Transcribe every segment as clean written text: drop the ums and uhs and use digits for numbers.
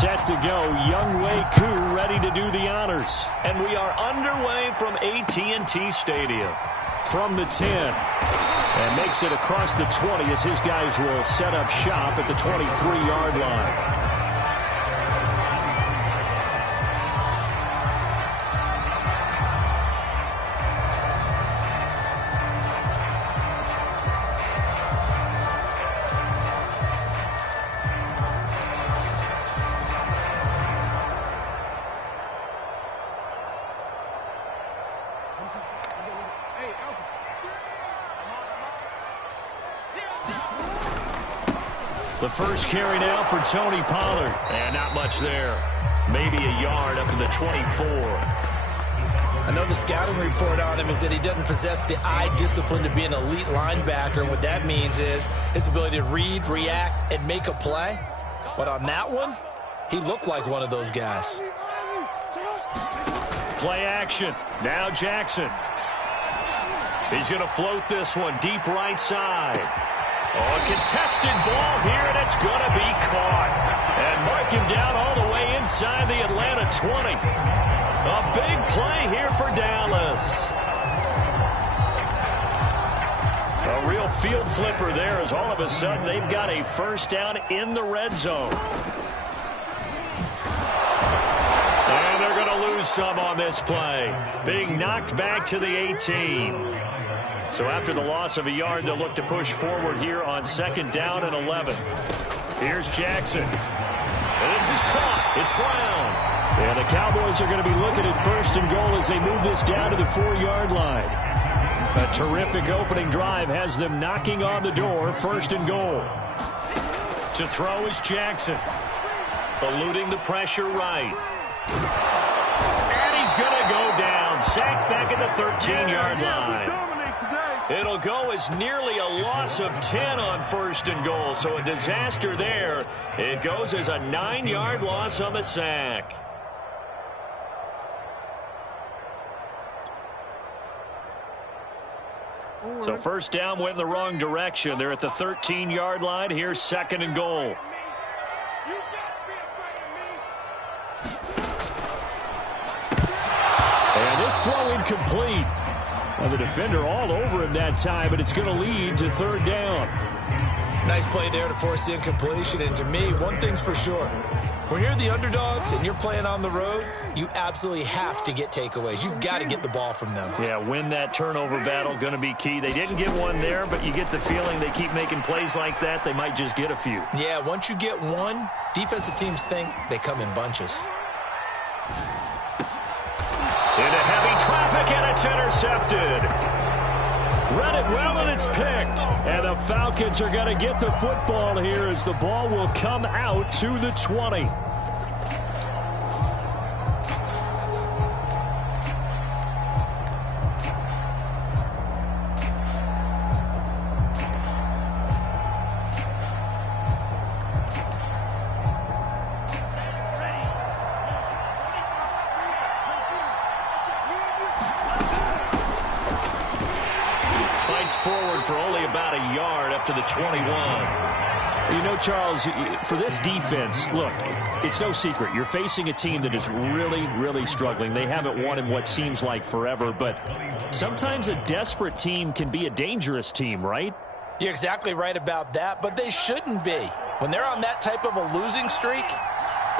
set to go. Young Wei Koo ready to do the honors. And we are underway from AT&T Stadium. From the 10. And makes it across the 20 as his guys will set up shop at the 23-yard line. The first carry now for Tony Pollard. And not much there. Maybe a yard up to the 24. I know the scouting report on him is that he doesn't possess the eye discipline to be an elite linebacker. And what that means is his ability to read, react, and make a play. But on that one, he looked like one of those guys. Play action. Now Jackson. He's going to float this one deep right side. Oh, a contested ball here, and it's going to be caught. And mark him down all the way inside the Atlanta 20. A big play here for Dallas. A real field flipper there as all of a sudden they've got a first down in the red zone. And they're going to lose some on this play. Being knocked back to the 18. So after the loss of a yard, they'll look to push forward here on second down and 11. Here's Jackson. And this is caught. It's Brown. And the Cowboys are going to be looking at first and goal as they move this down to the 4-yard line. A terrific opening drive has them knocking on the door, first and goal. To throw is Jackson. Eluding the pressure right. And he's going to go down. Sacked back at the 13-yard line. It'll go as nearly a loss of 10 on first and goal. So a disaster there. It goes as a 9-yard loss on the sack. So first down went in the wrong direction. They're at the 13-yard line. Here's second and goal. And this throw incomplete. Well, the defender all over him that time, but it's going to lead to third down. Nice play there to force the incompletion. And to me, one thing's for sure. When you're the underdogs and you're playing on the road, you absolutely have to get takeaways. You've got to get the ball from them. Yeah, win that turnover battle, going to be key. They didn't get one there, but you get the feeling they keep making plays like that, they might just get a few. Yeah, once you get one, defensive teams think they come in bunches. Into heavy traffic, and it's intercepted. Read it well, and it's picked. And the Falcons are going to get the football here as the ball will come out to the 20. Forward for only about a yard up to the 21. You know, Charles, for this defense, look, it's no secret. You're facing a team that is really, really struggling. They haven't won in what seems like forever, but sometimes a desperate team can be a dangerous team, right? You're exactly right about that, but they shouldn't be. When they're on that type of a losing streak,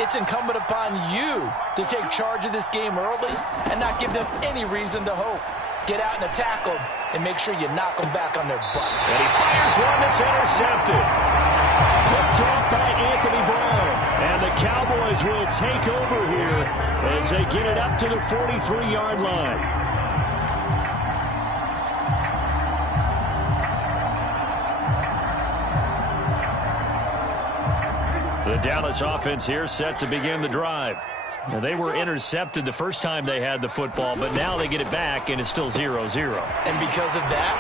it's incumbent upon you to take charge of this game early and not give them any reason to hope. Get out and attack them and make sure you knock them back on their butt. And he fires one that's intercepted. Picked off by Anthony Brown. And the Cowboys will take over here as they get it up to the 43-yard line. The Dallas offense here set to begin the drive. Now, they were intercepted the first time they had the football, but now they get it back, and it's still 0-0. And because of that,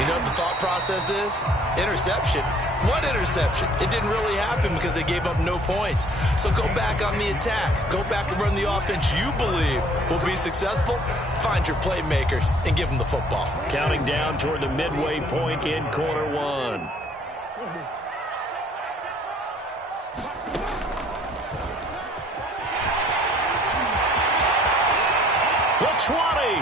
you know what the thought process is? Interception. What interception? It didn't really happen because they gave up no points. So go back on the attack. Go back and run the offense you believe will be successful. Find your playmakers and give them the football. Counting down toward the midway point in quarter one. 20.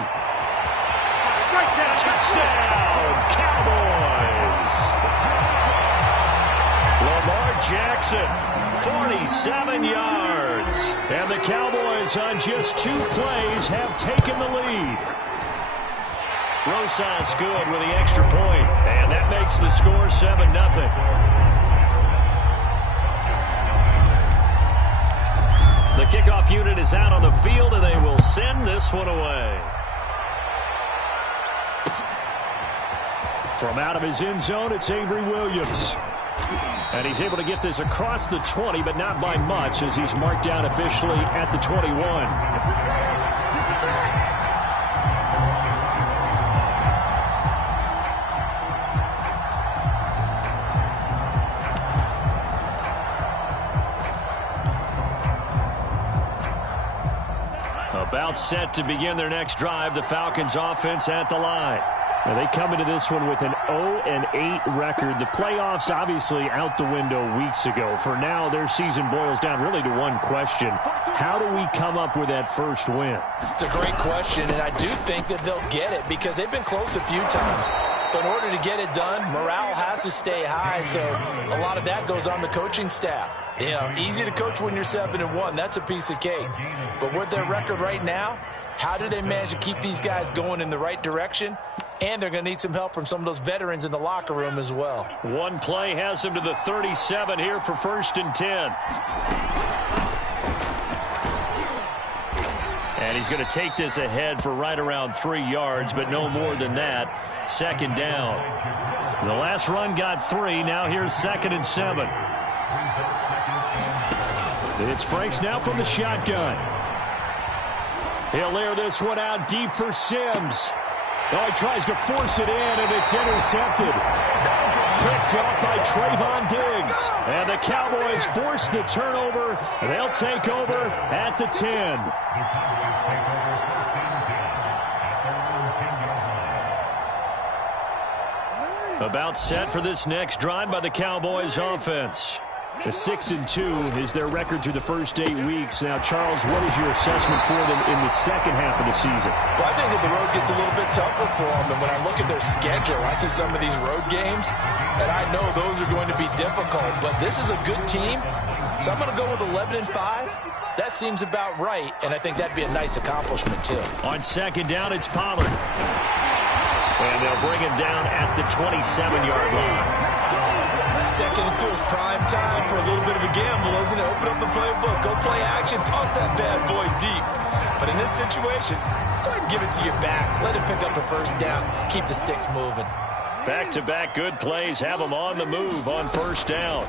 Touchdown, Cowboys. Lamar Jackson, 47 yards. And the Cowboys on just 2 plays have taken the lead. Rosas good with the extra point, and that makes the score 7-0. The kickoff unit is out on the field, and they will send this one away. From out of his end zone, it's Avery Williams. And he's able to get this across the 20, but not by much, as he's marked down officially at the 21. About set to begin their next drive, the Falcons offense at the line. Now they come into this one with an 0-8 record. The playoffs obviously out the window weeks ago. For now, their season boils down really to one question. How do we come up with that first win? It's a great question, and I do think that they'll get it because they've been close a few times. But in order to get it done, morale has to stay high, so a lot of that goes on the coaching staff. You know, easy to coach when you're 7-1. That's a piece of cake. But with their record right now, how do they manage to keep these guys going in the right direction? And they're going to need some help from some of those veterans in the locker room as well. One play has them to the 37 here for 1st and 10. And he's going to take this ahead for right around 3 yards, but no more than that. 2nd down. The last run got 3. Now here's 2nd and 7. It's Franks now from the shotgun. He'll layer this one out deep for Sims. Oh, he tries to force it in, and it's intercepted. Picked off by Trayvon Diggs. And the Cowboys force the turnover. They'll take over at the 10. About set for this next drive by the Cowboys offense. The 6-2 is their record through the first 8 weeks. Now, Charles, what is your assessment for them in the second half of the season? Well, I think that the road gets a little bit tougher for them. And when I look at their schedule, I see some of these road games, and I know those are going to be difficult. But this is a good team, so I'm going to go with 11-5. That seems about right, and I think that'd be a nice accomplishment, too. On 2nd down, it's Pollard. And they'll bring him down at the 27-yard line. 2nd and 2 is prime time for a little bit of a gamble, isn't it? Open up the playbook, go play action, toss that bad boy deep. But in this situation, go ahead and give it to your back. Let him pick up a 1st down, keep the sticks moving. Back-to-back good plays have him on the move on 1st down.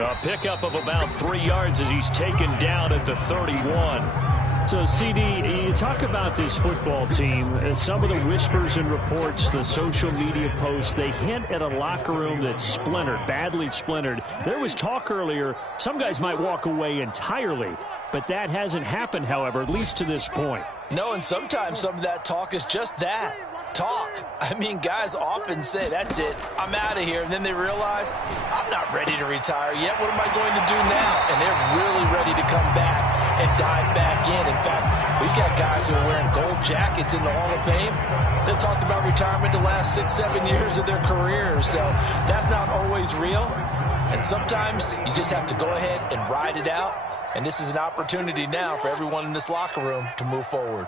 A pickup of about 3 yards as he's taken down at the 31. So, CD, you talk about this football team, and some of the whispers and reports, the social media posts, they hint at a locker room that's splintered, badly splintered. There was talk earlier, some guys might walk away entirely, but that hasn't happened, however, at least to this point. No, and sometimes some of that talk is just that. Talk. I mean, guys often say, that's it, I'm out of here. And then they realize, I'm not ready to retire yet. What am I going to do now? And they're really ready to come back and dive back in. In fact, we got guys who are wearing gold jackets in the Hall of Fame that talked about retirement the last 6-7 years of their careers. So that's not always real. And sometimes you just have to go ahead and ride it out. And this is an opportunity now for everyone in this locker room to move forward.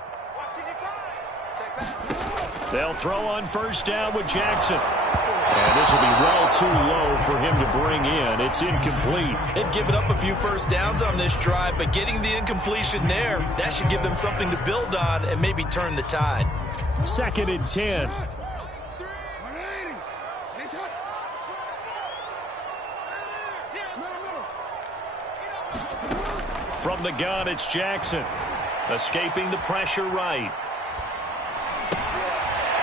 They'll throw on 1st down with Jackson. And this will be well too low for him to bring in. It's incomplete. They've given up a few 1st downs on this drive, but getting the incompletion there, that should give them something to build on and maybe turn the tide. 2nd and 10. From the gun, it's Jackson. Escaping the pressure right.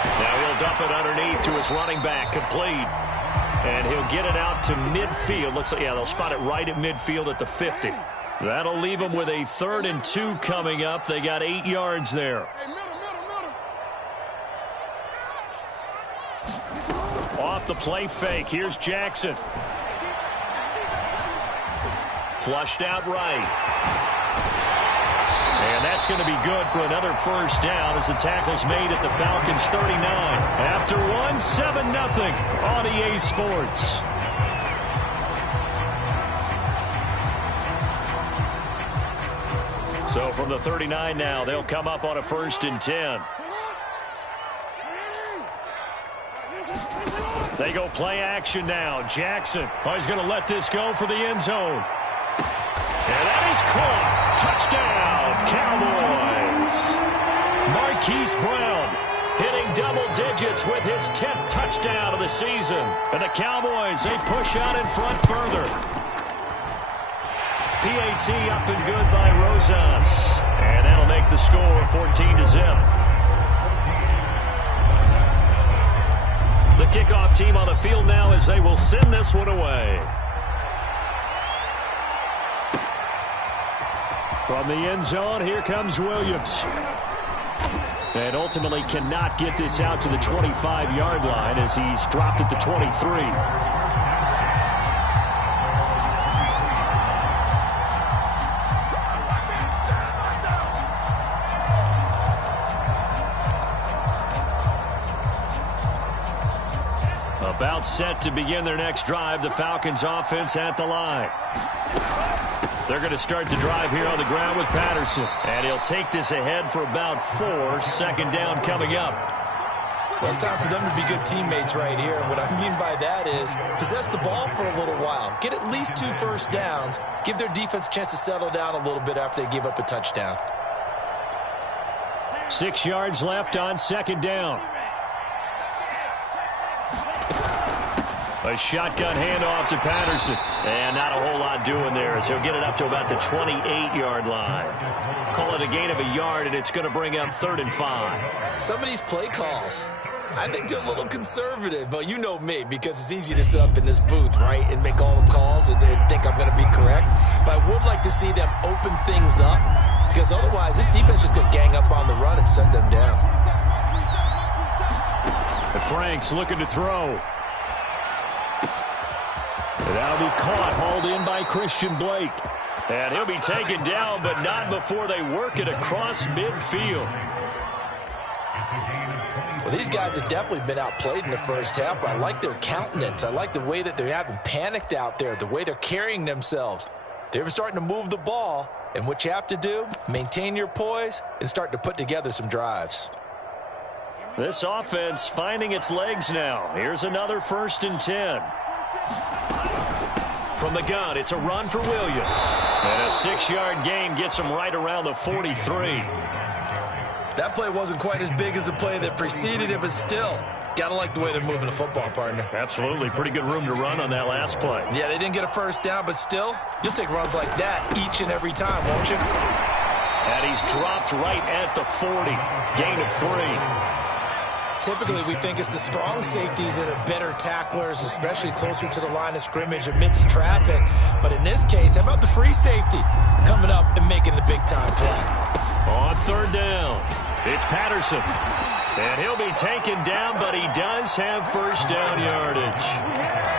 Now he'll dump it underneath to his running back, complete. And he'll get it out to midfield. Looks like, yeah, they'll spot it right at midfield at the 50. That'll leave them with a 3rd and 2 coming up. They got 8 yards there. Off the play fake, here's Jackson. Flushed out right. And that's going to be good for another first down as the tackle's made at the Falcons' 39. After one, 7-0 on EA Sports. So from the 39 now, they'll come up on a 1st and 10. They go play action now. Jackson. Oh, he's going to let this go for the end zone. And that is caught. Touchdown, Cowboys. Marquise Brown hitting double digits with his 10th touchdown of the season. And the Cowboys, they push out in front further. PAT up and good by Rosas. And that'll make the score 14-0. The kickoff team on the field now as they will send this one away. From the end zone, here comes Williams. And ultimately cannot get this out to the 25-yard line as he's dropped at the 23. About set to begin their next drive. The Falcons offense at the line. They're going to start the drive here on the ground with Patterson. And he'll take this ahead for about 4. 2nd down coming up. Well, it's time for them to be good teammates right here. And what I mean by that is possess the ball for a little while. Get at least 2 first downs. Give their defense a chance to settle down a little bit after they give up a touchdown. 6 yards left on 2nd down. A shotgun handoff to Patterson. And not a whole lot doing there as he'll get it up to about the 28-yard line. Call it a gain of a yard, and it's going to bring up 3rd and 5. Some of these play calls, I think they're a little conservative. But you know me, because it's easy to sit up in this booth, right, and make all the calls and think I'm going to be correct. But I would like to see them open things up, because otherwise this defense is going to gang up on the run and shut them down. And Frank's looking to throw. That'll be caught, hauled in by Christian Blake. And he'll be taken down, but not before they work it across midfield. Well, these guys have definitely been outplayed in the first half, but I like their countenance. I like the way that they haven't panicked out there, the way they're carrying themselves. They're starting to move the ball, and what you have to do, maintain your poise and start to put together some drives. This offense finding its legs now. Here's another 1st and 10. From the gun, it's a run for Williams. And a 6-yard gain gets him right around the 43. That play wasn't quite as big as the play that preceded it, but still, gotta like the way they're moving the football, partner. Absolutely. Pretty good room to run on that last play. Yeah, they didn't get a first down, but still, you'll take runs like that each and every time, won't you? And he's dropped right at the 40. Gain of 3. Typically, we think it's the strong safeties that are better tacklers, especially closer to the line of scrimmage amidst traffic. But in this case, how about the free safety coming up and making the big-time play? On 3rd down, it's Patterson. And he'll be taken down, but he does have first down yardage.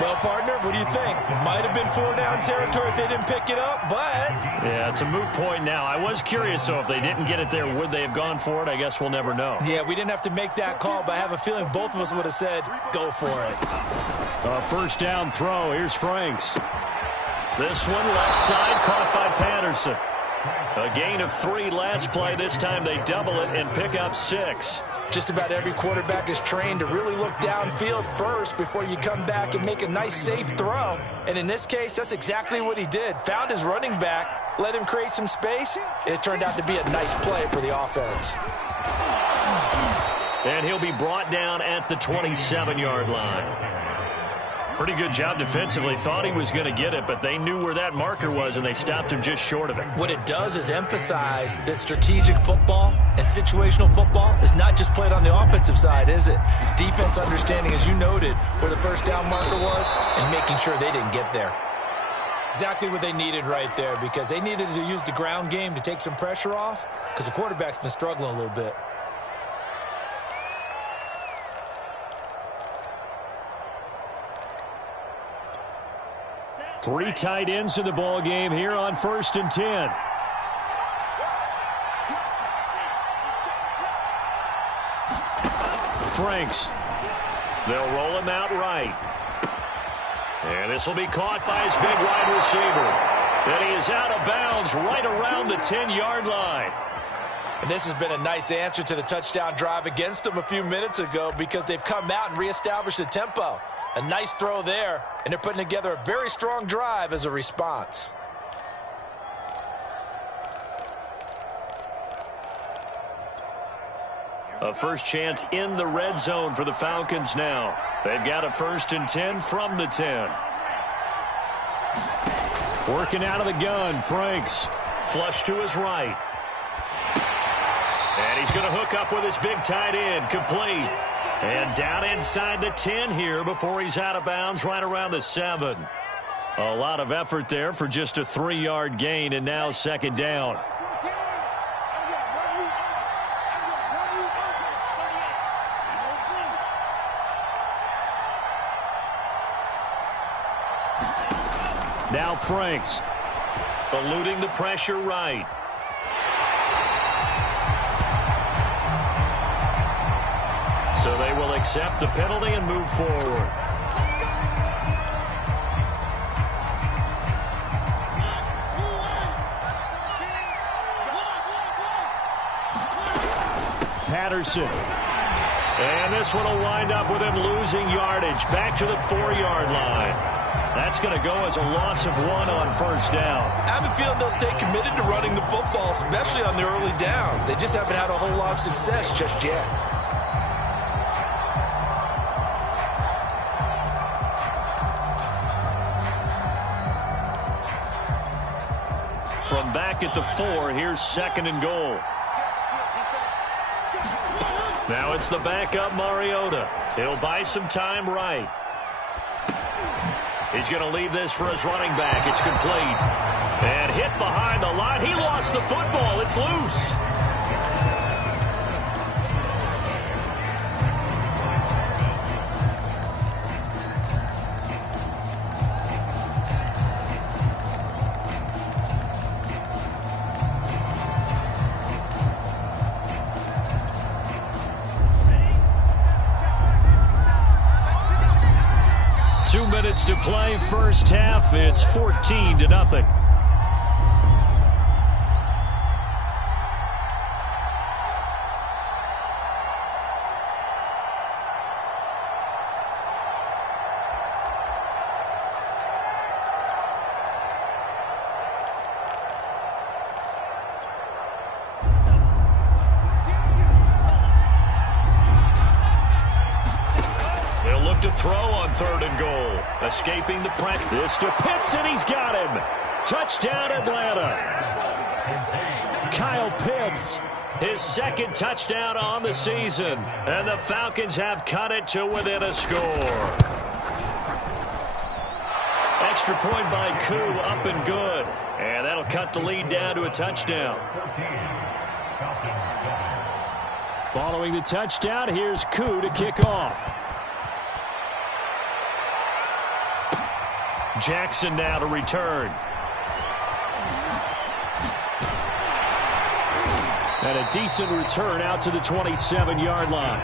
Well, partner, what do you think? Might have been 4-down territory if they didn't pick it up, but... Yeah, it's a moot point now. I was curious, so if they didn't get it there, would they have gone for it? I guess we'll never know. Yeah, we didn't have to make that call, but I have a feeling both of us would have said, go for it. A 1st down throw. Here's Franks. This one left side caught by Patterson. A gain of 3 last play. This time they double it and pick up 6. Just about every quarterback is trained to really look downfield first before you come back and make a nice, safe throw. And in this case, that's exactly what he did. Found his running back, let him create some space. It turned out to be a nice play for the offense. And he'll be brought down at the 27-yard line. Pretty good job defensively. Thought he was going to get it, but they knew where that marker was, and they stopped him just short of it. What it does is emphasize that strategic football and situational football is not just played on the offensive side, is it? Defense understanding, as you noted, where the first down marker was and making sure they didn't get there. Exactly what they needed right there, because they needed to use the ground game to take some pressure off because the quarterback's been struggling a little bit. Three tight ends in the ball game here on 1st and 10. Franks. They'll roll him out right. And this will be caught by his big wide receiver. And he is out of bounds right around the 10-yard line. And this has been a nice answer to the touchdown drive against them a few minutes ago because they've come out and reestablished the tempo. A nice throw there, and they're putting together a very strong drive as a response. A first chance in the red zone for the Falcons now. They've got a 1st and 10 from the 10. Working out of the gun, Franks. Flush to his right. And he's going to hook up with his big tight end, complete. And down inside the 10 here before he's out of bounds right around the 7. A lot of effort there for just a 3-yard gain, and now 2nd down. Now Franks. Eluding the pressure right. So they will accept the penalty and move forward. Patterson. And this one will wind up with him losing yardage back to the 4-yard line. That's going to go as a loss of 1 on 1st down. I have a feeling they'll stay committed to running the football, especially on the early downs. They just haven't had a whole lot of success just yet. From back at the 4, here's 2nd and goal. Now it's the backup Mariota. He'll buy some time right. He's going to leave this for his running back. It's complete. And hit behind the line. He lost the football. It's loose. To play first half. It's 14-0. They'll look to throw on 3rd and goal. Escaping the pressure. This to Pitts, and he's got him. Touchdown, Atlanta. Kyle Pitts. His 2nd touchdown on the season. And the Falcons have cut it to within a score. Extra point by Koo, up and good. And that'll cut the lead down to a touchdown. Following the touchdown, here's Koo to kick off. Jackson now to return. And a decent return out to the 27-yard line.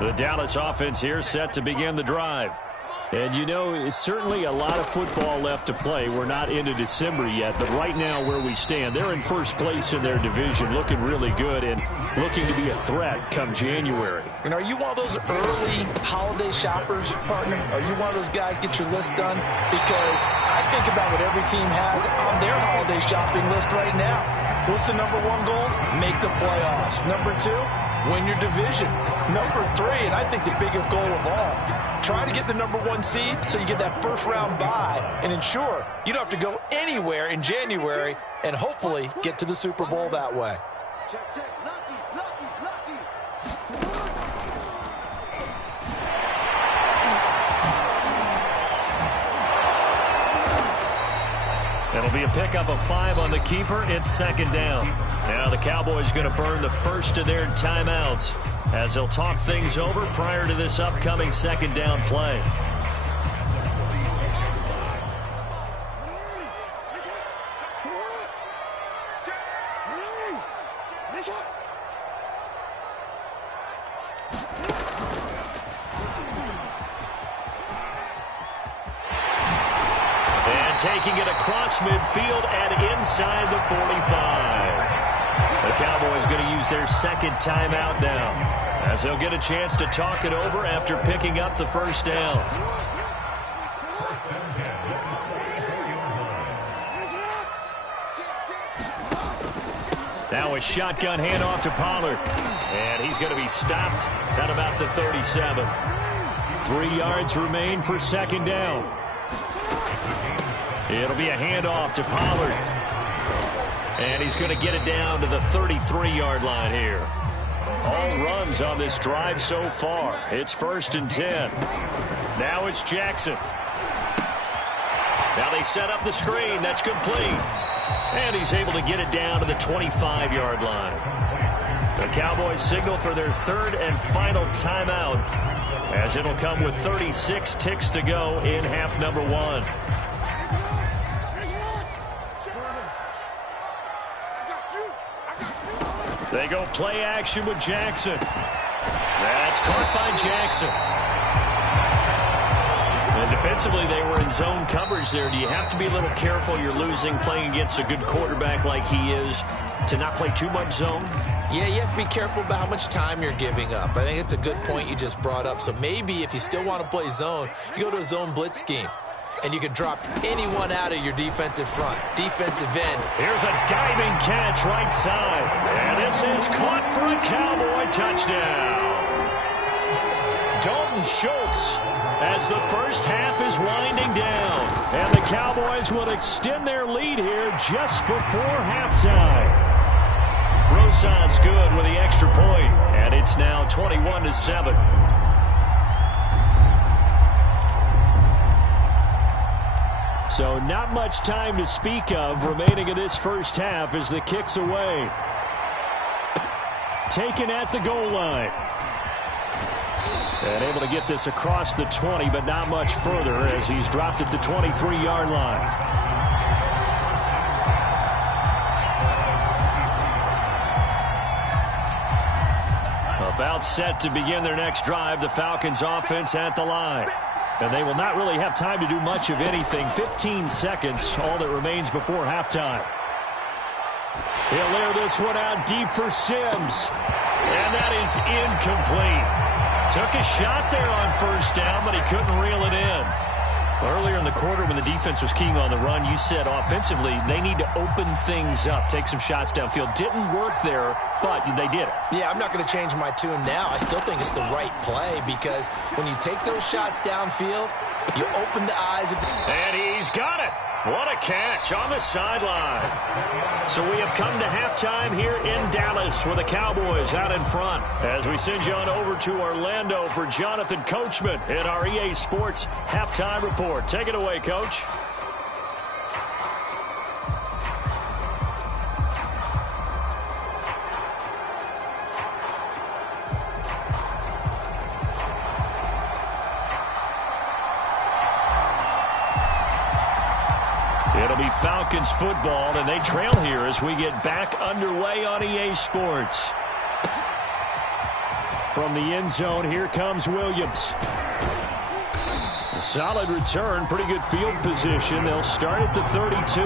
The Dallas offense here set to begin the drive. And, you know, it's certainly a lot of football left to play. We're not into December yet, but right now where we stand, they're in first place in their division, looking really good and looking to be a threat come January. And are you one of those early holiday shoppers, partner? Are you one of those guys get your list done? Because I think about what every team has on their holiday shopping list right now. What's the number 1 goal? Make the playoffs. Number 2, win your division. Number 3, and I think the biggest goal of all, try to get the number 1 seed so you get that first-round bye and ensure you don't have to go anywhere in January and hopefully get to the Super Bowl that way. Check, check. Lucky. It'll be a pickup of 5 on the keeper. It's second down. Now the Cowboys going to burn the first of their timeouts as they'll talk things over prior to this upcoming second down play. Taking it across midfield and inside the 45. The Cowboys going to use their second timeout now, as they'll get a chance to talk it over after picking up the first down. Now a shotgun handoff to Pollard. And he's going to be stopped at about the 37. 3 yards remain for second down. It'll be a handoff to Pollard. And he's going to get it down to the 33-yard line here. All runs on this drive so far. It's 1st and 10. Now it's Jackson. Now they set up the screen. That's complete. And he's able to get it down to the 25-yard line. The Cowboys signal for their 3rd and final timeout, as it'll come with 36 ticks to go in half number 1. They go play action with Jackson. That's caught by Jackson. And defensively, they were in zone coverage there. Do you have to be a little careful? You're losing playing against a good quarterback like he is to not play too much zone? Yeah, you have to be careful about how much time you're giving up. I think it's a good point you just brought up. So maybe if you still want to play zone, you go to a zone blitz scheme. And you can drop anyone out of your defensive front, defensive end. Here's a diving catch right side. And this is caught for a Cowboy touchdown. Dalton Schultz, as the first half is winding down. And the Cowboys will extend their lead here just before halftime. Rosas good with the extra point. And it's now 21-7. So not much time to speak of remaining in this first half as the kick's away. Taken at the goal line. And able to get this across the 20, but not much further as he's dropped at the 23-yard line. About set to begin their next drive, the Falcons offense at the line. And they will not really have time to do much of anything. 15 seconds, all that remains before halftime. He'll layer this one out deep for Sims. And that is incomplete. Took a shot there on first down, but he couldn't reel it in. Earlier in the quarter when the defense was keying on the run, you said offensively they need to open things up, take some shots downfield. Didn't work there, but they did it. Yeah, I'm not going to change my tune now. I still think it's the right play because when you take those shots downfield, you open the eyes of the... And he's got it. What a catch on the sideline. So we have come to halftime here in Dallas with the Cowboys out in front. As we send you on over to Orlando for Jonathan Coachman in our EA Sports Halftime Report. Take it away, Coach. It'll be Falcons football, and they trail here as we get back underway on EA Sports. From the end zone, here comes Williams. A solid return, pretty good field position. They'll start at the 32.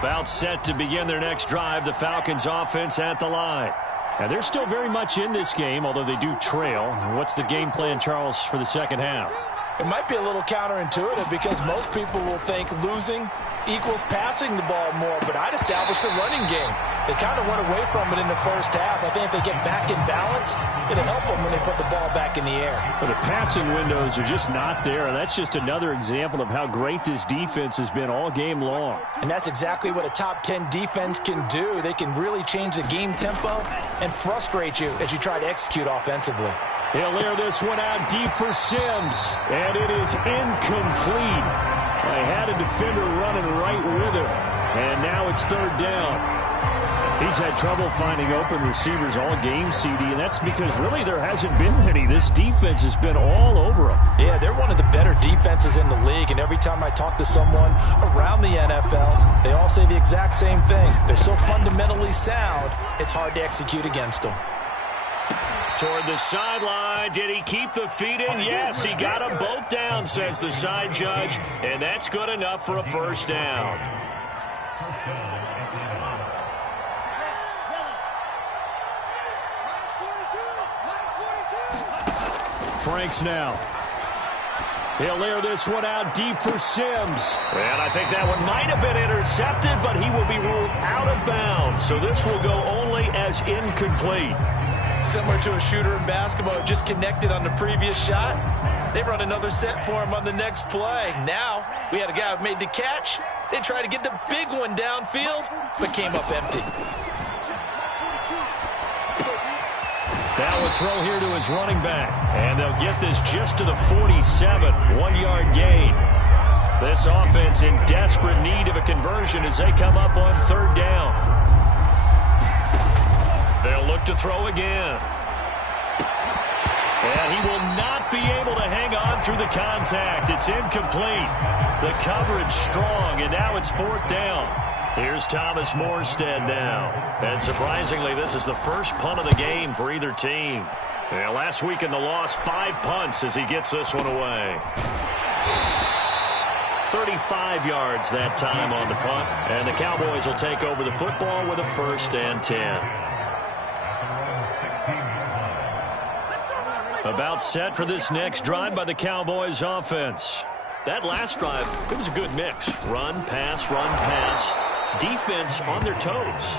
About set to begin their next drive, the Falcons offense at the line. And they're still very much in this game, although they do trail. What's the game plan, Charles, for the second half? It might be a little counterintuitive because most people will think losing equals passing the ball more, but I'd establish the running game. They kind of went away from it in the first half. I think if they get back in balance, it'll help them when they put the ball back in the air. Well, the passing windows are just not there. That's just another example of how great this defense has been all game long. And that's exactly what a top 10 defense can do. They can really change the game tempo and frustrate you as you try to execute offensively. He'll air this one out deep for Sims, and it is incomplete. I had a defender running right with him, and now it's third down. He's had trouble finding open receivers all game, CD, and that's because really there hasn't been many. This defense has been all over them. Yeah, they're one of the better defenses in the league, and every time I talk to someone around the NFL, they all say the exact same thing. They're so fundamentally sound, it's hard to execute against them. Toward the sideline. Did he keep the feet in? Yes, he got them both down, says the side judge, and that's good enough for a first down. Franks now. He'll air this one out deep for Sims. And I think that one might have been intercepted, but he will be ruled out of bounds. So this will go only as incomplete. Similar to a shooter in basketball, just connected on the previous shot. They run another set for him on the next play. Now, we had a guy who made the catch. They tried to get the big one downfield, but came up empty. That will throw here to his running back. And they'll get this just to the 47. 1-yard gain. This offense in desperate need of a conversion as they come up on third down. They'll look to throw again. And he will not be able to hang on through the contact. It's incomplete. The coverage strong, and now it's fourth down. Here's Thomas Morstead now. And surprisingly, this is the first punt of the game for either team. Yeah, last week in the loss, 5 punts as he gets this one away. 35 yards that time on the punt. And the Cowboys will take over the football with a 1st and 10. About set for this next drive by the Cowboys offense. That last drive, it was a good mix. Run, pass, defense on their toes.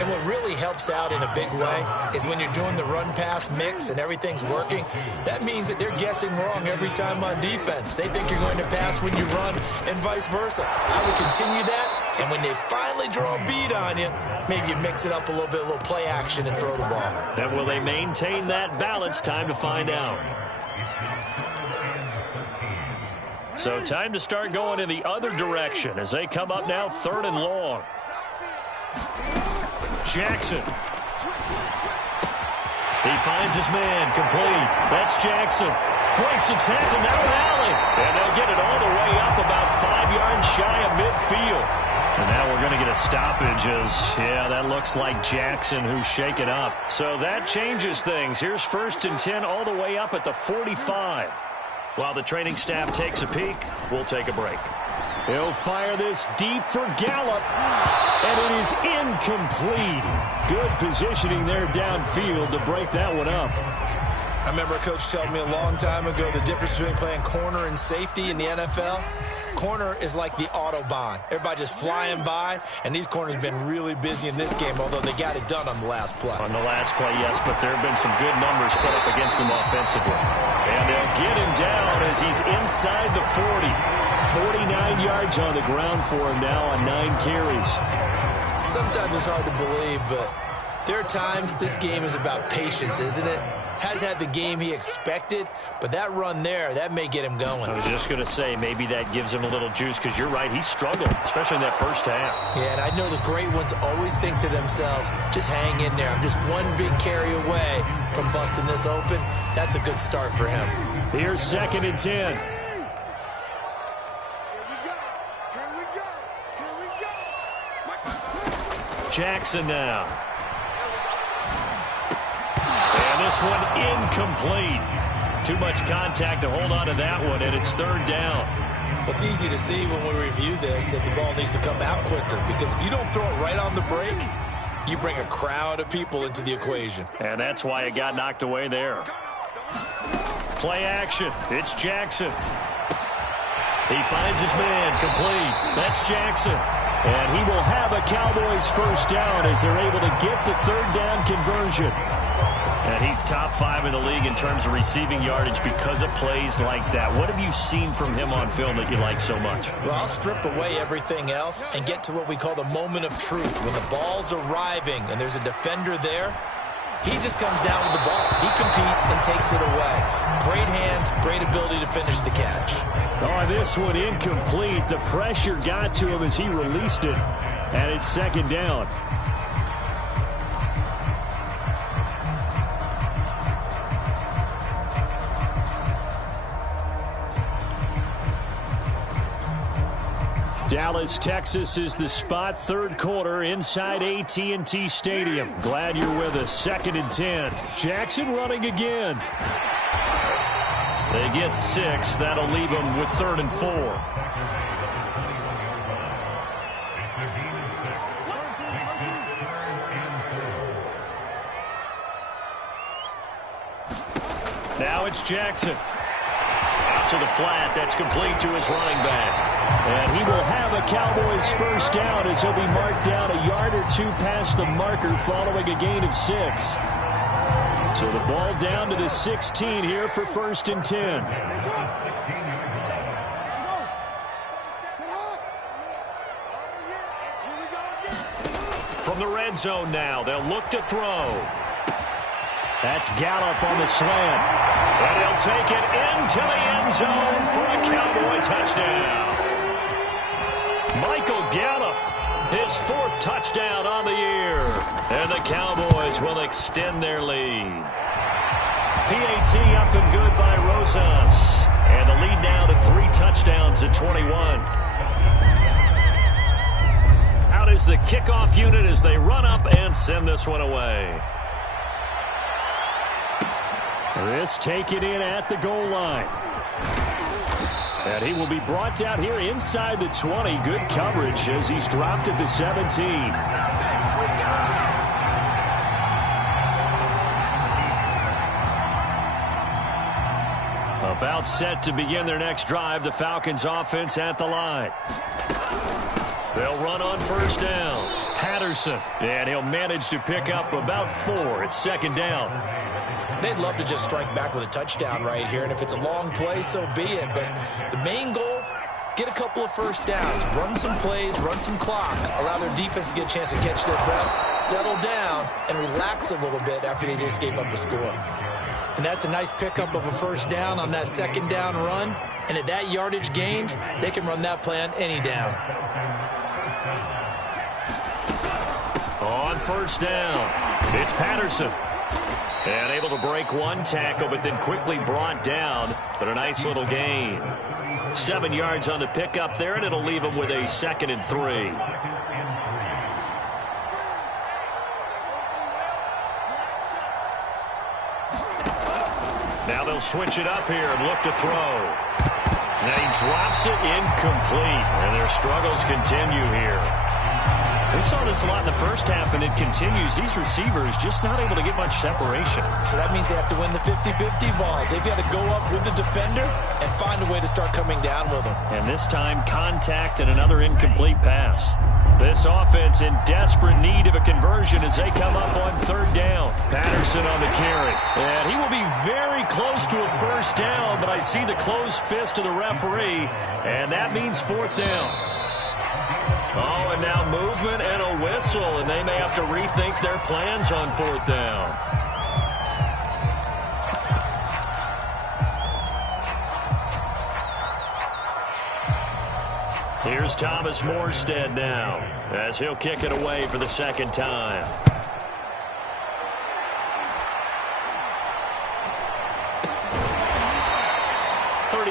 And what really helps out in a big way is when you're doing the run-pass mix and everything's working, that means that they're guessing wrong every time on defense. They think you're going to pass when you run and vice versa. I would continue that, and when they finally draw a beat on you, maybe you mix it up a little bit, a little play action and throw the ball. And will they maintain that balance? Time to find out. So time to start going in the other direction as they come up now 3rd and long. Jackson. He finds his man, complete. That's Jackson. Breaks the tackle, now an alley. And they'll get it all the way up about 5 yards shy of midfield. And now we're going to get a stoppage as, yeah, that looks like Jackson who's shaken up. So that changes things. Here's 1st and 10 all the way up at the 45. While the training staff takes a peek, we'll take a break. He'll fire this deep for Gallup, and it is incomplete. Good positioning there downfield to break that one up. I remember a coach telling me a long time ago the difference between playing corner and safety in the NFL. Corner is like the Autobahn. Everybody just flying by, and these corners have been really busy in this game, although they got it done on the last play. On the last play, yes, but there have been some good numbers put up against them offensively. And they'll get him down as he's inside the 40. 49 yards on the ground for him now on 9 carries. Sometimes it's hard to believe, but there are times this game is about patience, isn't it? Has had the game he expected, but that run there, that may get him going. I was just going to say, maybe that gives him a little juice, because you're right, he struggled, especially in that first half. Yeah, and I know the great ones always think to themselves, just hang in there. I'm just one big carry away from busting this open. That's a good start for him. Here's 2nd and 10. Jackson now. And this one incomplete. Too much contact to hold on to that one, and it's 3rd down. It's easy to see when we review this that the ball needs to come out quicker, because if you don't throw it right on the break, you bring a crowd of people into the equation. And that's why it got knocked away there. Play action. It's Jackson. He finds his man, complete. That's Jackson. And he will have a Cowboys first down as they're able to get the third down conversion. And he's top 5 in the league in terms of receiving yardage because of plays like that. What have you seen from him on film that you like so much? Well, I'll strip away everything else and get to what we call the moment of truth. When the ball's arriving and there's a defender there, he just comes down with the ball. He competes and takes it away. Great hands, great ability to finish the catch. Oh, this one incomplete. The pressure got to him as he released it. And it's second down. Dallas, Texas is the spot. Third quarter inside AT&T Stadium. Glad you're with us. 2nd and 10. Jackson running again. They get 6. That'll leave them with 3rd and 4. Now it's Jackson. Out to the flat. That's complete to his running back. And he will have a Cowboys first down as he'll be marked down a yard or 2 past the marker following a gain of 6. So the ball down to the 16 here for 1st and 10. From the red zone now, they'll look to throw. That's Gallup on the slant. And he'll take it into the end zone for a Cowboy touchdown. Michael Gallup, his 4th touchdown on the year. And the Cowboys will extend their lead. PAT up and good by Rosas. And the lead now to 3 touchdowns at 21. Out is the kickoff unit as they run up and send this one away. This taken in at the goal line. And he will be brought down here inside the 20. Good coverage as he's dropped at the 17. About set to begin their next drive. The Falcons offense at the line. They'll run on first down. Patterson. And he'll manage to pick up about 4. It's 2nd down. They'd love to just strike back with a touchdown right here, and if it's a long play, so be it. But the main goal, get a couple of first downs, run some plays, run some clock, allow their defense to get a chance to catch their breath, settle down, and relax a little bit after they just gave up a score. And that's a nice pickup of a first down on that 2nd down run. And at that yardage gained, they can run that play on any down. On first down, it's Patterson. And able to break one tackle, but then quickly brought down. But a nice little gain. 7 yards on the pickup there, and it'll leave him with a 2nd and 3. Now they'll switch it up here and look to throw. Now he drops it incomplete, and their struggles continue here. We saw this a lot in the first half, and it continues. These receivers just not able to get much separation. So that means they have to win the 50-50 balls. They've got to go up with the defender and find a way to start coming down with them. And this time, contact and another incomplete pass. This offense in desperate need of a conversion as they come up on 3rd down. Patterson on the carry. And he will be very close to a first down, but I see the closed fist of the referee, and that means 4th down. Oh, and now movement and a whistle, and they may have to rethink their plans on 4th down. Here's Thomas Morstead now, as he'll kick it away for the 2nd time.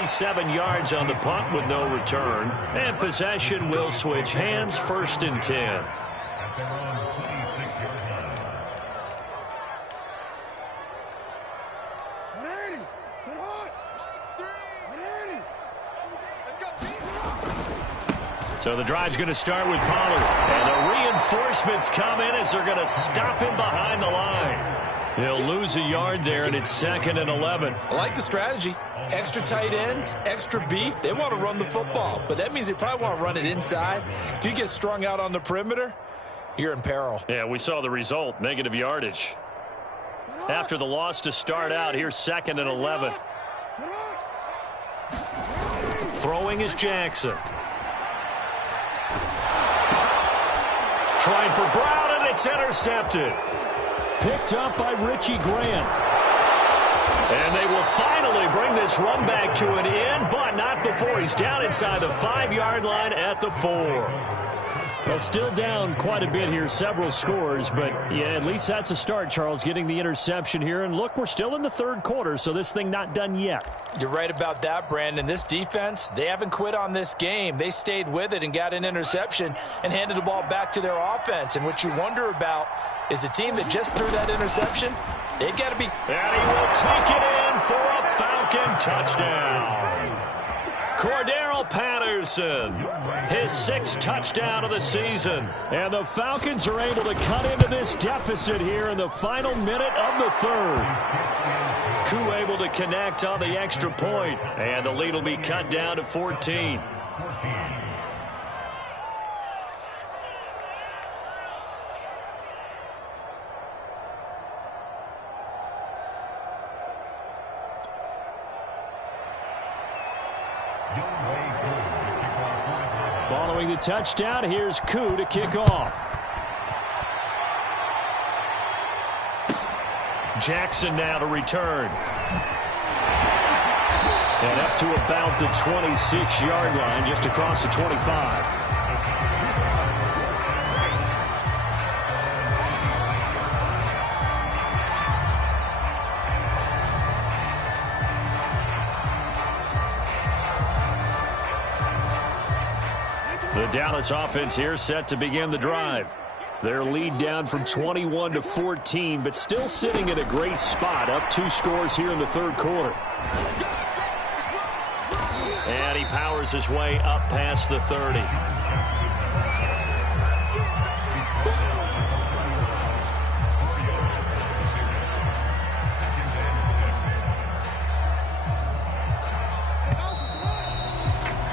Seven yards on the punt with no return, and possession will switch hands. 1st and 10. So the drive's going to start with Pollard, and the reinforcements come in as they're going to stop him behind the line. He'll lose a yard there, and it's 2nd and 11. I like the strategy. Extra tight ends, extra beef. They want to run the football, but that means they probably want to run it inside. If you get strung out on the perimeter, you're in peril. Yeah, we saw the result, negative yardage. After the loss to start out, here's 2nd and 11. Throwing is Jackson. Trying for Brown, and it's intercepted. Picked up by Richie Grant. And they will finally bring this run back to an end, but not before he's down inside the 5-yard line at the 4. Well, still down quite a bit here, several scores, but yeah, at least that's a start, Charles, getting the interception here. And look, we're still in the 3rd quarter, so this thing not done yet. You're right about that, Brandon. This defense, they haven't quit on this game. They stayed with it and got an interception and handed the ball back to their offense. And what you wonder about is the team that just threw that interception, they've got to be... And he will take it in for a Falcon touchdown. Cordero Patterson, his 6th touchdown of the season. And the Falcons are able to cut into this deficit here in the final minute of the 3rd. Koo able to connect on the extra point, and the lead will be cut down to 14. Following the touchdown, here's Koo to kick off. Jackson now to return. And up to about the 26-yard line, just across the 25. The Dallas offense here set to begin the drive. Their lead down from 21 to 14, but still sitting in a great spot, up 2 scores here in the 3rd quarter. And he powers his way up past the 30.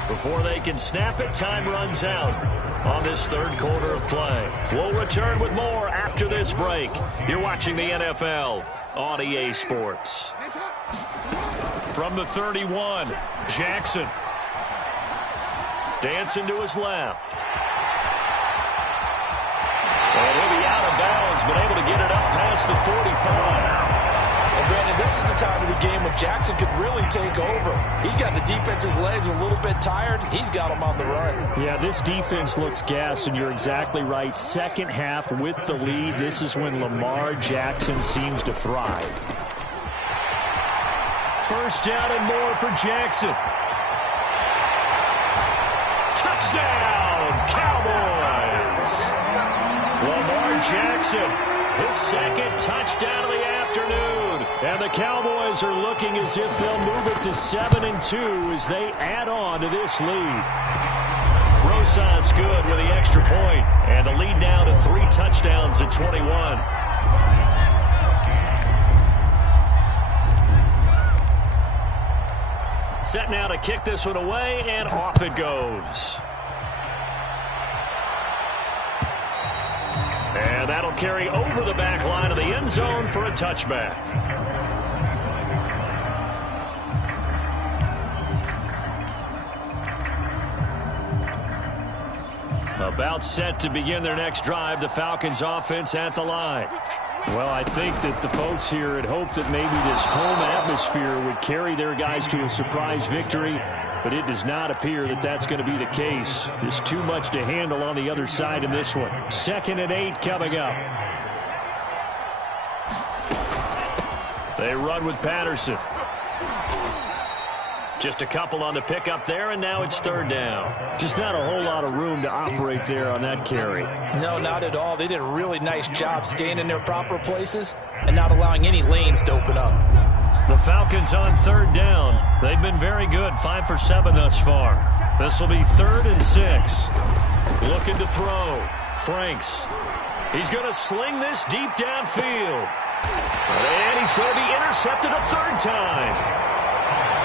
Before they can snap it, time runs out on this 3rd quarter of play. We'll return with more after this break. You're watching the NFL on EA Sports. From the 31, Jackson. Dancing to his left. And he'll be out of bounds, but able to get it up past the 45. And Brandon, this is the time of the game when Jackson could really take over. He's got the defense's legs a little bit tired. He's got them on the run. Yeah, this defense looks gassed, and you're exactly right. 2nd half with the lead. This is when Lamar Jackson seems to thrive. 1st down and more for Jackson. Touchdown, Cowboys! Lamar Jackson, his 2nd touchdown of the afternoon. And the Cowboys are looking as if they'll move it to 7-2 as they add on to this lead. Rosas good with the extra point, and the lead now to 3 touchdowns at 21. Set now to kick this one away, and off it goes. And that'll carry over the back line of the end zone for a touchback. About set to begin their next drive, the Falcons offense at the line. Well, I think that the folks here had hoped that maybe this home atmosphere would carry their guys to a surprise victory, but it does not appear that that's going to be the case. There's too much to handle on the other side in this one. 2nd and 8 coming up. They run with Patterson. Just a couple on the pickup there, and now it's 3rd down. Just not a whole lot of room to operate there on that carry. No, not at all. They did a really nice job staying in their proper places and not allowing any lanes to open up. The Falcons on 3rd down. They've been very good, 5 for 7 thus far. This will be 3rd and 6. Looking to throw. Franks. He's going to sling this deep downfield. And he's going to be intercepted a third time.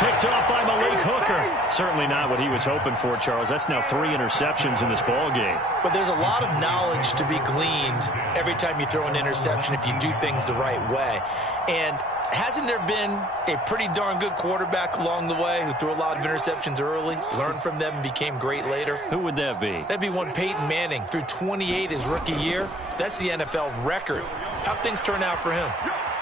Picked off by Malik Hooker. Certainly not what he was hoping for, Charles. That's now 3 interceptions in this ball game. But there's a lot of knowledge to be gleaned every time you throw an interception if you do things the right way. And hasn't there been a pretty darn good quarterback along the way who threw a lot of interceptions early, learned from them, and became great later? Who would that be? That'd be one Peyton Manning. Threw 28 his rookie year. That's the NFL record. How'd things turn out for him?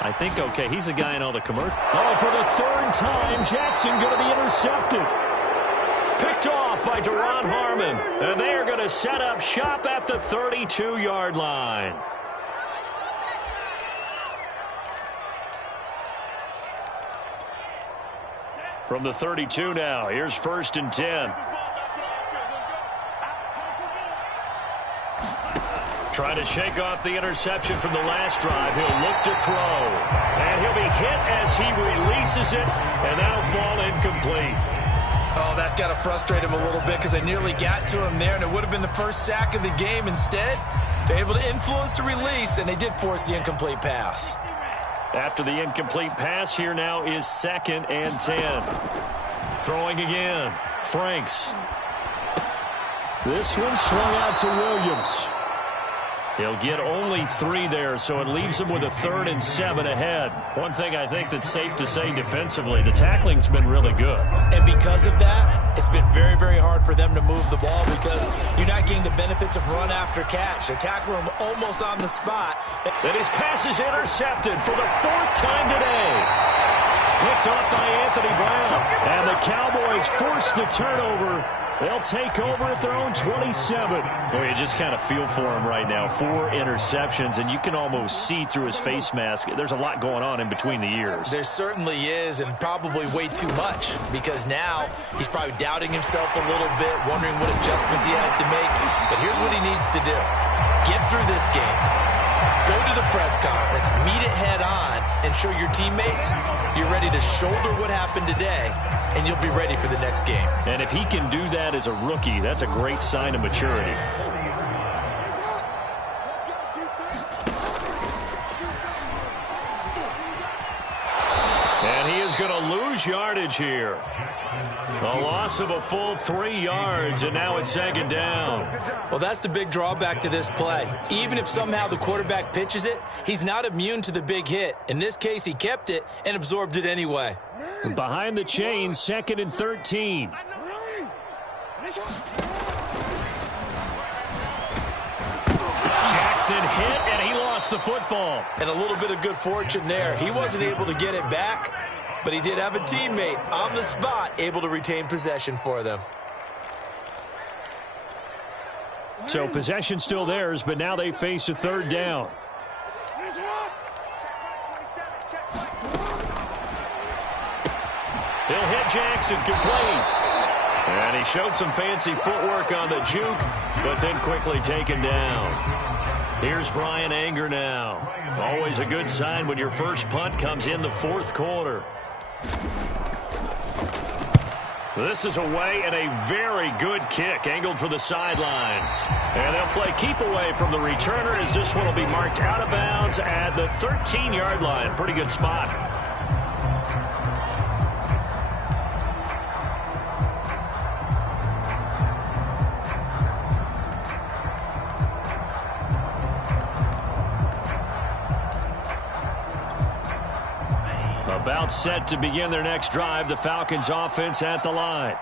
I think okay. He's a guy in all the commercials. Oh, for the third time, Jackson going to be intercepted. Picked off by Deron Harmon. And they are going to set up shop at the 32-yard line. From the 32 now, here's 1st and 10. Trying to shake off the interception from the last drive. He'll look to throw. And he'll be hit as he releases it, and that'll fall incomplete. Oh, that's got to frustrate him a little bit because they nearly got to him there, and it would have been the first sack of the game. Instead, they're able to influence the release, and they did force the incomplete pass. After the incomplete pass, here now is 2nd and 10. Throwing again. Franks. This one swung out to Williams. He'll get only 3 there, so it leaves him with a 3rd and 7 ahead. One thing I think that's safe to say defensively, the tackling's been really good. And because of that, it's been very, very hard for them to move the ball because you're not getting the benefits of run after catch. They're tackling him almost on the spot. And his pass is intercepted for the 4th time today. Picked off by Anthony Brown. And the Cowboys force the turnover. They'll take over at their own 27. Well, you just kind of feel for him right now. 4 interceptions, and you can almost see through his face mask. There's a lot going on in between the ears. There certainly is, and probably way too much, because now he's probably doubting himself a little bit, wondering what adjustments he has to make. But here's what he needs to do. Get through this game. Go to the press conference, meet it head on, and show your teammates you're ready to shoulder what happened today, and you'll be ready for the next game. And if he can do that as a rookie, that's a great sign of maturity. And he is going to lose yardage here. A loss of a full 3 yards, and now it's 2nd down. Well, that's the big drawback to this play. Even if somehow the quarterback pitches it, he's not immune to the big hit. In this case, he kept it and absorbed it anyway. Behind the chains, 2nd and 13. Jackson hit, and he lost the football. And a little bit of good fortune there. He wasn't able to get it back, but he did have a teammate on the spot able to retain possession for them. So possession still theirs, but now they face a 3rd down. He'll hit Jackson complete. And he showed some fancy footwork on the juke, but then quickly taken down. Here's Brian Anger now. Always a good sign when your first punt comes in the 4th quarter. This is away and a very good kick angled for the sidelines. And they'll play keep away from the returner as this one will be marked out of bounds at the 13-yard line. Pretty good spot. About set to begin their next drive, the Falcons offense at the line.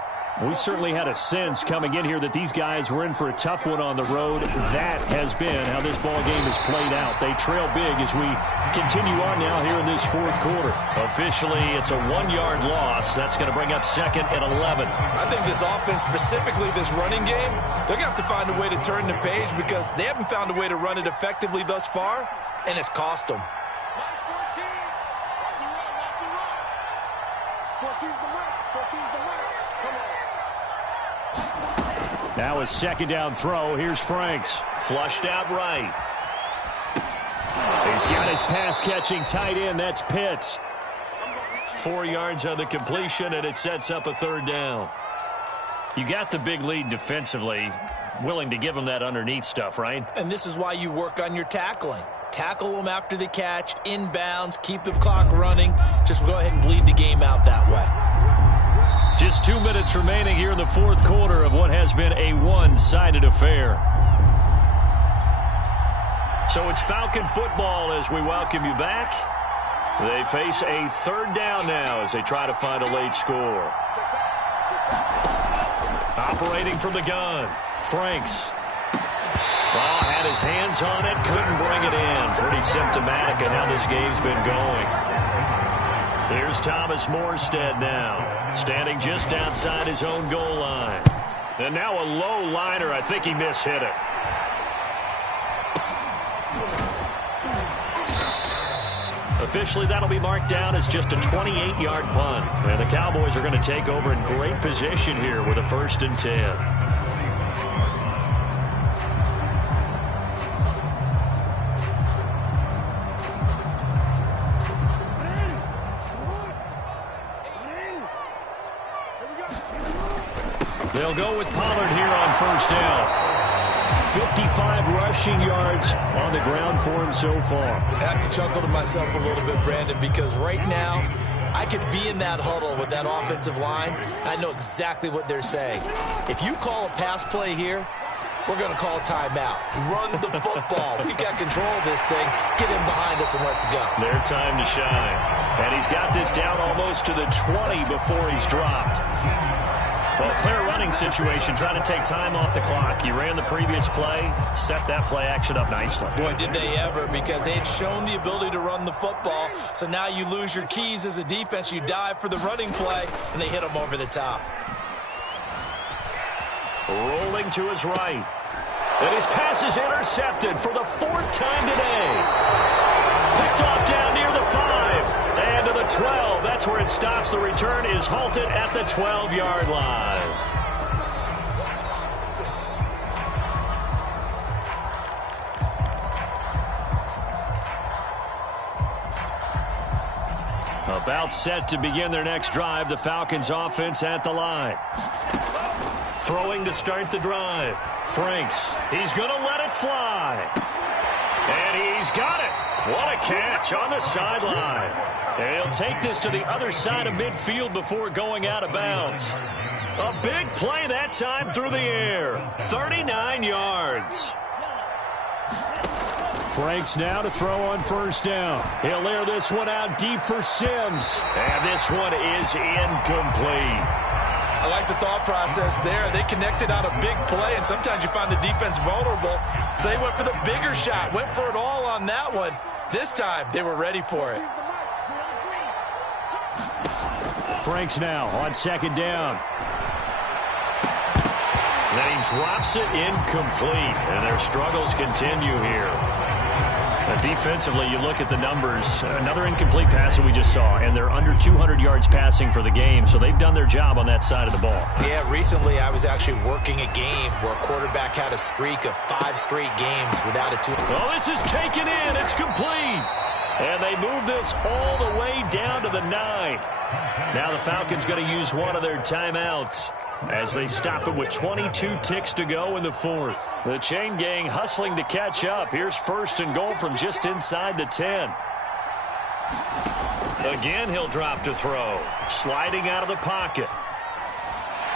We certainly had a sense coming in here that these guys were in for a tough one on the road. That has been how this ball game has played out. They trail big as we continue on now here in this 4th quarter. Officially, it's a 1-yard loss. That's going to bring up 2nd and 11. I think this offense, specifically this running game, they're going to have to find a way to turn the page because they haven't found a way to run it effectively thus far, and it's cost them. Now a 2nd down throw. Here's Franks. Flushed out right. He's got his pass-catching tight end. That's Pitts. 4 yards on the completion, and it sets up a 3rd down. You got the big lead defensively. willing to give them that underneath stuff, right? And this is why you work on your tackling. Tackle them after the catch, inbounds, keep the clock running. Just go ahead and bleed the game out that way. Just 2 minutes remaining here in the fourth quarter of what has been a one-sided affair. So it's Falcon football as we welcome you back. They face a third down now as they try to find a late score. Operating from the gun, Franks. Ball had his hands on it, couldn't bring it in. Pretty symptomatic of how this game's been going. Here's Thomas Morstead now, standing just outside his own goal line. And now a low liner. I think he mishit it. Officially, that'll be marked down as just a 28-yard punt. And the Cowboys are going to take over in great position here with a 1st and 10. They'll go with Pollard here on 1st down. 55 rushing yards on the ground for him so far. I have to chuckle to myself a little bit, Brandon, because right now I could be in that huddle with that offensive line. I know exactly what they're saying. If you call a pass play here, we're going to call a timeout. Run the football. We've got control of this thing. Get in behind us and let's go. Their time to shine. And he's got this down almost to the 20 before he's dropped. Well, clear running situation, trying to take time off the clock. He ran the previous play, set that play action up nicely. Boy, did they ever, because they had shown the ability to run the football. So now you lose your keys as a defense. You dive for the running play, and they hit him over the top. Rolling to his right. And his pass is intercepted for the 4th time today. Picked off down near the 5. And to the 12. That's where it stops. The return is halted at the 12-yard line. About set to begin their next drive. The Falcons offense at the line. Throwing to start the drive. Franks. He's going to let it fly. And he's got it. What a catch on the sideline. And he'll take this to the other side of midfield before going out of bounds. A big play that time through the air. 39 yards. Franks now to throw on 1st down. He'll air this one out deep for Sims. And this one is incomplete. I like the thought process there. They connected on a big play, and sometimes you find the defense vulnerable. So they went for the bigger shot, went for it all on that one. This time, they were ready for it. Franks now on 2nd down. Then he drops it incomplete, and their struggles continue here. Defensively, you look at the numbers. Another incomplete pass that we just saw, and they're under 200 yards passing for the game, so they've done their job on that side of the ball. Yeah, recently I was actually working a game where a quarterback had a streak of 5 straight games without a 2. Well, this is taken in. It's complete. And they move this all the way down to the 9. Now the Falcons going to use one of their timeouts as they stop it with 22 ticks to go in the 4th. The chain gang hustling to catch up. Here's 1st and goal from just inside the 10. Again, he'll drop to throw. Sliding out of the pocket.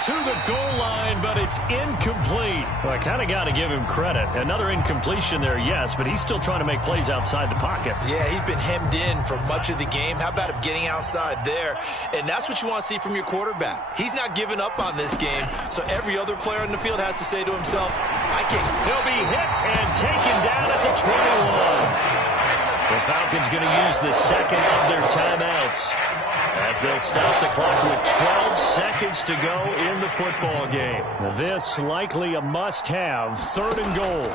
To the goal line, but it's incomplete. Well, I kind of got to give him credit. Another incompletion there, yes, but he's still trying to make plays outside the pocket. Yeah, he's been hemmed in for much of the game. How about him getting outside there? And that's what you want to see from your quarterback. He's not giving up on this game, so every other player in the field has to say to himself, I can. He'll be hit and taken down at the 21. The Falcons going to use the 2nd of their timeouts as they'll stop the clock with 12 seconds to go in the football game. This likely a must-have 3rd and goal.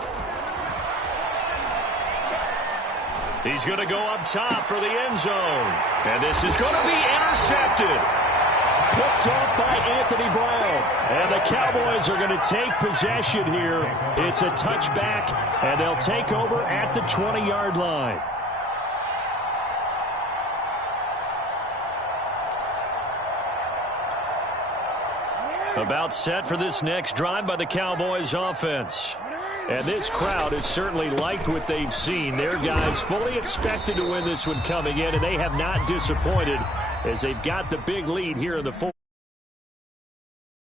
He's going to go up top for the end zone. And this is going to be intercepted. Picked off by Anthony Brown. And the Cowboys are going to take possession here. It's a touchback, and they'll take over at the 20-yard line. About set for this next drive by the Cowboys offense. And this crowd has certainly liked what they've seen. Their guys fully expected to win this one coming in, and they have not disappointed as they've got the big lead here in the fourth.